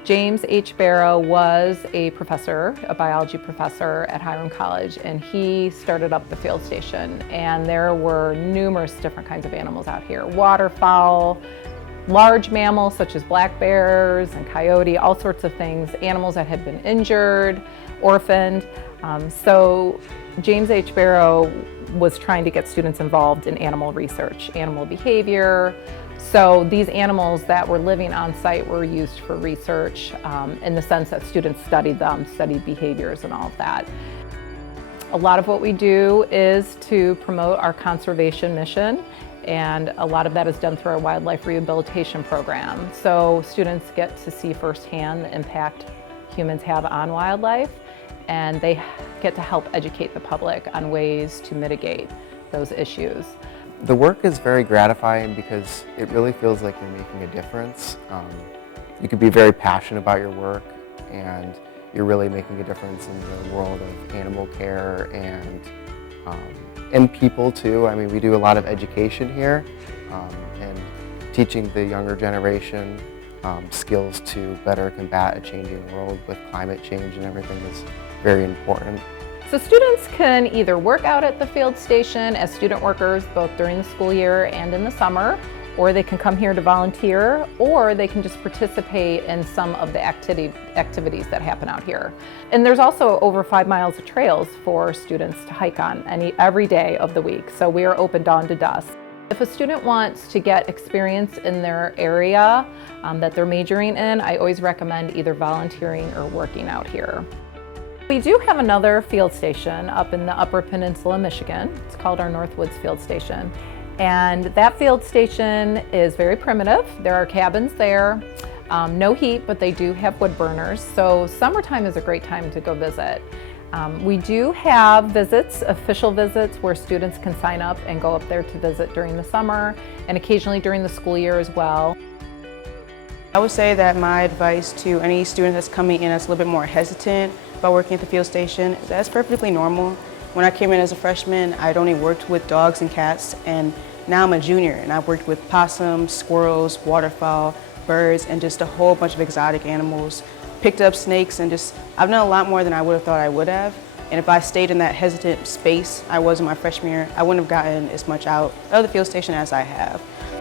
James H. Barrow was a professor, a biology professor at Hiram College, and he started up the field station. And there were numerous different kinds of animals out here. Waterfowl, large mammals such as black bears and coyote, all sorts of things, animals that had been injured, orphaned. So James H. Barrow was trying to get students involved in animal research, animal behavior. So these animals that were living on site were used for research in the sense that students studied them, studied behaviors and all of that. A lot of what we do is to promote our conservation mission, and a lot of that is done through our wildlife rehabilitation program. So students get to see firsthand the impact humans have on wildlife, and they get to help educate the public on ways to mitigate those issues. The work is very gratifying because it really feels like you're making a difference. You could be very passionate about your work, and you're really making a difference in the world of animal care and people too. I mean, we do a lot of education here, and teaching the younger generation skills to better combat a changing world with climate change and everything is very important. So students can either work out at the field station as student workers both during the school year and in the summer, or they can come here to volunteer, or they can just participate in some of the activities that happen out here. And there's also over 5 miles of trails for students to hike on every day of the week, so we are open dawn to dusk. If a student wants to get experience in their area that they're majoring in, I always recommend either volunteering or working out here. We do have another field station up in the Upper Peninsula, Michigan. It's called our Northwoods Field Station. And that field station is very primitive. There are cabins there, no heat, but they do have wood burners. So summertime is a great time to go visit. We do have visits, official visits, where students can sign up and go up there to visit during the summer and occasionally during the school year as well. I would say that my advice to any student that's coming in that's a little bit more hesitant about working at the field station, that's perfectly normal. When I came in as a freshman, I'd only worked with dogs and cats, and now I'm a junior and I've worked with possums, squirrels, waterfowl, birds, and just a whole bunch of exotic animals. Picked up snakes, and I've done a lot more than I would have thought I would have. And if I stayed in that hesitant space I was in my freshman year, I wouldn't have gotten as much out of the field station as I have.